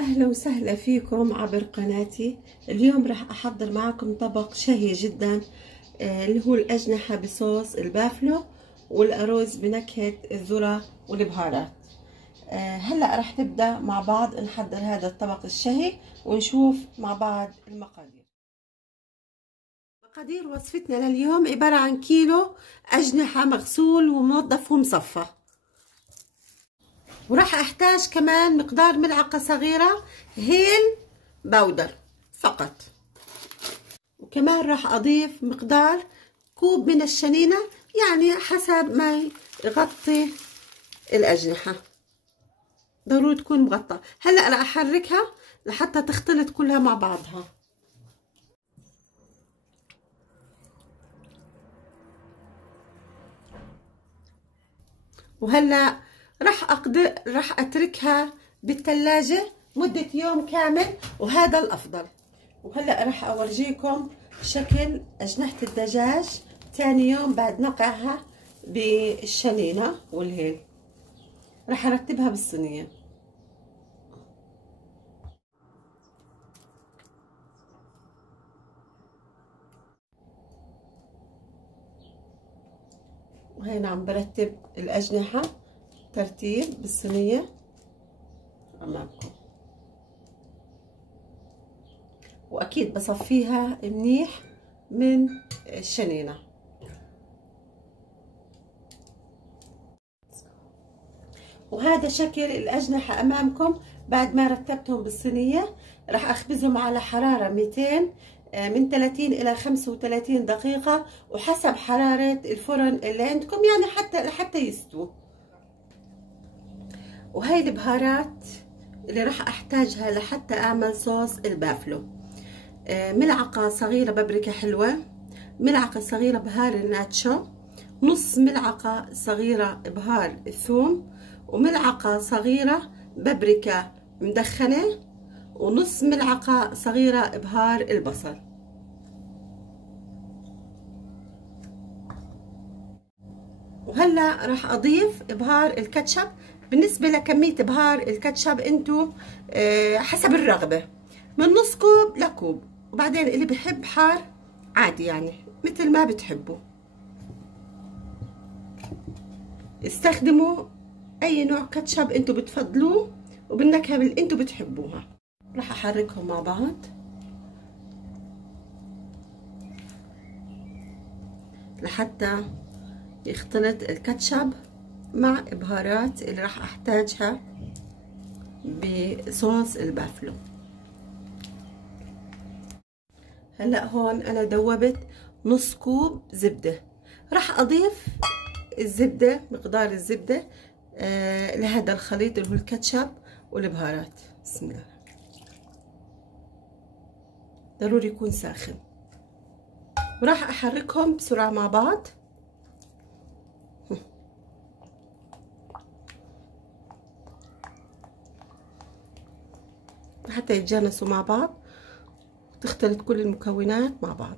أهلا وسهلا فيكم عبر قناتي. اليوم راح أحضر معكم طبق شهي جدا، اللي هو الأجنحة بصوص البافلو والأرز بنكهة الذرة والبهارات. هلأ راح نبدأ مع بعض نحضر هذا الطبق الشهي ونشوف مع بعض المقادير. مقادير وصفتنا لليوم عبارة عن كيلو أجنحة مغسول ومنظف ومصفى، وراح احتاج كمان مقدار ملعقة صغيرة هيل باودر فقط، وكمان راح اضيف مقدار كوب من الشنينة، يعني حسب ما يغطي الأجنحة، ضروري تكون مغطى. هلأ راح احركها لحتى تختلط كلها مع بعضها. وهلأ راح اتركها بالثلاجة مدة يوم كامل، وهذا الافضل. وهلأ راح اورجيكم شكل اجنحة الدجاج ثاني يوم بعد نقعها بالشنينة والهيل. راح ارتبها بالصينية. وهنا عم برتب الأجنحة ترتيب بالصينية أمامكم، وأكيد بصفيها منيح من الشنينة. وهذا شكل الأجنحة أمامكم بعد ما رتبتهم بالصينية. راح أخبزهم على حرارة 200 من 30 إلى 35 دقيقة، وحسب حرارة الفرن اللي عندكم، يعني حتى يستووا. وهي البهارات اللي راح أحتاجها لحتى أعمل صوص البافلو: ملعقة صغيرة بابريكا حلوة، ملعقة صغيرة بهار الناتشو، نص ملعقة صغيرة بهار الثوم، وملعقة صغيرة بابريكا مدخنة، ونص ملعقة صغيرة بهار البصل. وهلا راح اضيف بهار الكاتشب. بالنسبة لكمية بهار الكاتشب انتو حسب الرغبة، من نص كوب لكوب، وبعدين اللي بحب حار عادي، يعني مثل ما بتحبوا. استخدموا اي نوع كاتشب انتو بتفضلوه وبالنكهة اللي انتو بتحبوها. راح احركهم مع بعض لحتى يختلط الكاتشب مع بهارات اللي راح احتاجها بصوص البافلو. هلا هون انا دوبت نص كوب زبدة، راح اضيف الزبدة، مقدار الزبدة لهذا الخليط اللي هو الكاتشب والبهارات. بسم الله. ضروري يكون ساخن، وراح احركهم بسرعة مع بعض. حتى يتجانسوا مع بعض، تختلط كل المكونات مع بعض.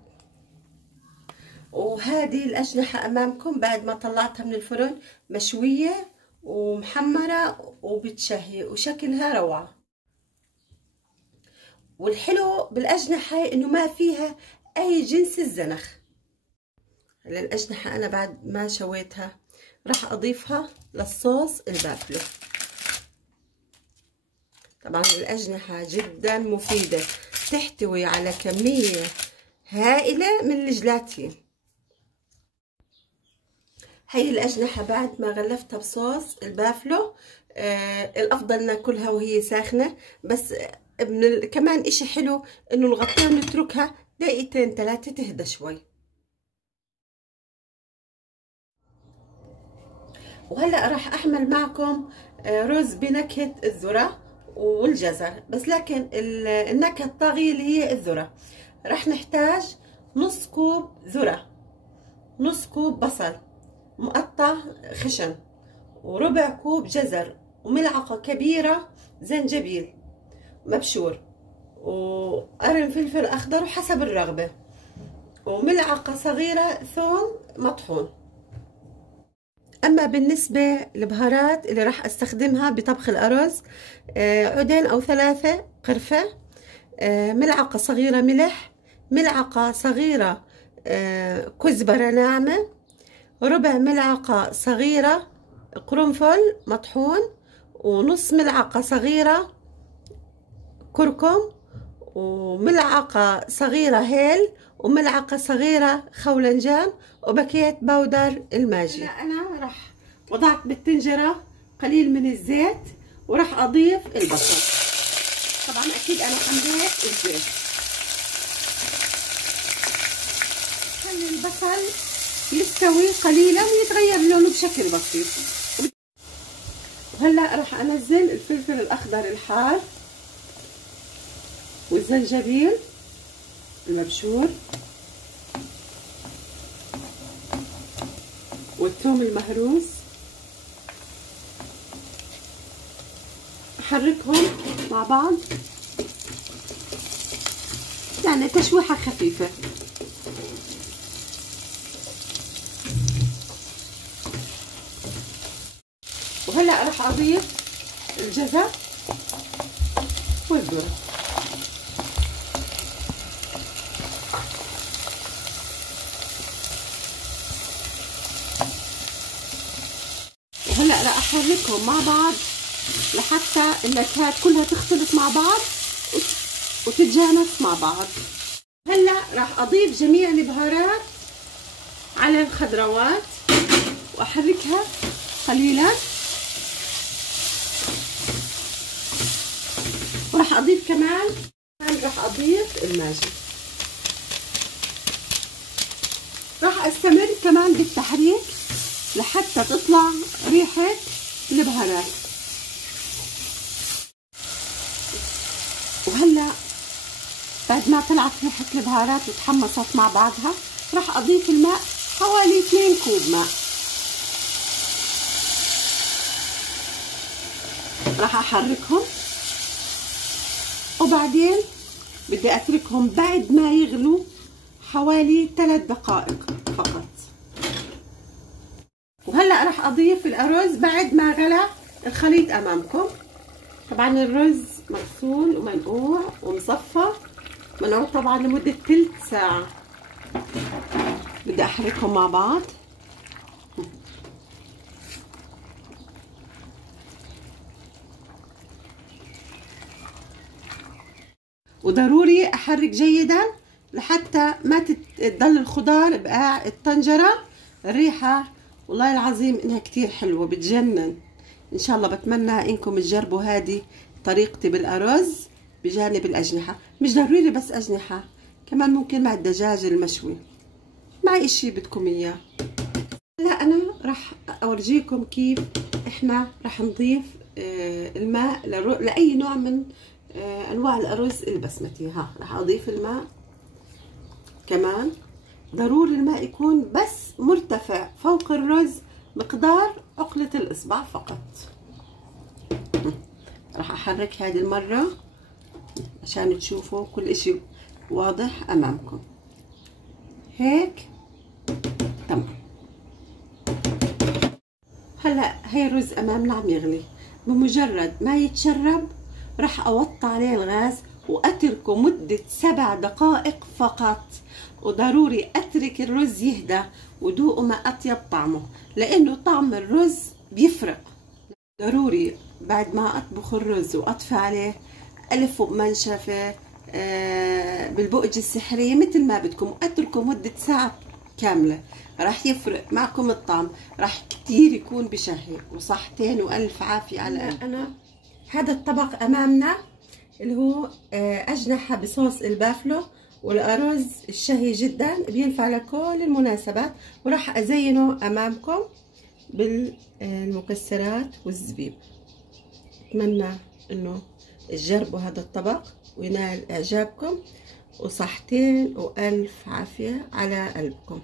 وهذه الأجنحة أمامكم بعد ما طلعتها من الفرن، مشوية ومحمرة وبتشهي وشكلها روعة. والحلو بالأجنحة إنه ما فيها أي جنس الزنخ. هلا الأجنحة أنا بعد ما شويتها راح أضيفها للصوص البافلو. طبعا الأجنحة جدا مفيدة، تحتوي على كمية هائلة من الجلاتين. هي الأجنحة بعد ما غلفتها بصوص البافلو، الأفضل ناكلها وهي ساخنة، بس كمان إشي حلو إنه نغطيها ونتركها دقيقتين 3 تهدى شوي. وهلأ راح أحمل معكم رز بنكهة الذرة والجزر، بس لكن النكهة الطاغية اللي هي الذرة. راح نحتاج نص كوب ذرة، نص كوب بصل مقطع خشن، وربع كوب جزر، وملعقة كبيرة زنجبيل مبشور، وقرن فلفل أخضر وحسب الرغبة، وملعقة صغيرة ثوم مطحون. اما بالنسبة للبهارات اللي راح استخدمها بطبخ الارز، عودين او 3 قرفة، ملعقة صغيرة ملح، ملعقة صغيرة كزبرة ناعمة، ربع ملعقة صغيرة قرنفل مطحون، ونص ملعقة صغيرة كركم، وملعقة صغيرة هيل، وملعقة صغيرة خولنجان، وباكيت بودر الماجي. أنا راح وضعت بالطنجرة قليل من الزيت، وراح أضيف البصل. طبعا أكيد أنا حميت الزيت. خلي البصل يستوي قليلا ويتغير لونه بشكل بسيط. وهلا راح أنزل الفلفل الأخضر الحار، والزنجبيل المبشور، والثوم المهروس. احركهم مع بعض يعني تشويحة خفيفة. وهلا راح اضيف الجزر والذرة. وهلا راح احركهم مع بعض لحتى النكهات كلها تختلط مع بعض وتتجانس مع بعض. هلا راح اضيف جميع البهارات على الخضروات واحركها قليلا، وراح اضيف كمان راح اضيف الماجي. راح استمر كمان بالتحريك لحتى تطلع ريحة البهارات. وهلا بعد ما طلعت ريحة البهارات وتحمصت مع بعضها، راح اضيف الماء حوالي 2 كوب ماء. راح احركهم، وبعدين بدي اتركهم بعد ما يغلوا حوالي 3 دقائق فقط. وهلا راح اضيف الارز بعد ما غلى الخليط امامكم. طبعا الرز مغسول ومنقوع ومصفى، منقوع طبعا لمدة 3 ساعة. بدي احركهم مع بعض. وضروري احرك جيدا لحتى ما تضل الخضار بقاع الطنجرة. الريحة والله العظيم انها كتير حلوة بتجنن. ان شاء الله بتمنى انكم تجربوا هذه طريقتي بالارز بجانب الاجنحة. مش ضروري بس اجنحة، كمان ممكن مع الدجاج المشوي، مع اشي بدكم اياه. لا انا راح اورجيكم كيف احنا راح نضيف الماء لاي نوع من انواع الارز البسمتي. ها راح اضيف الماء كمان. ضروري الماء يكون بس مرتفع فوق الرز مقدار عقلة الاصبع فقط. راح احرك هذه المرة عشان تشوفوا كل اشي واضح امامكم. هيك تمام. هلا هي الرز امامنا عم يغلي. بمجرد ما يتشرب راح اوطي عليه الغاز واتركه مدة 7 دقائق فقط. وضروري اترك الرز يهدى وذوقوا ما اطيب طعمه، لانه طعم الرز بيفرق. ضروري بعد ما اطبخ الرز واطفي عليه الفه بمنشفة بالبؤجة السحرية مثل ما بدكم، واتركه مدة ساعة كاملة. راح يفرق معكم الطعم، راح كتير يكون بشهي. وصحتين والف عافية على انا. هذا الطبق امامنا اللي هو اجنحة بصوص البافلو، والارز الشهي جدا بينفع لكل المناسبات. وراح ازينه امامكم بالمكسرات والزبيب. اتمنى انه تجربوا هذا الطبق وينال اعجابكم، وصحتين والف عافية على قلبكم.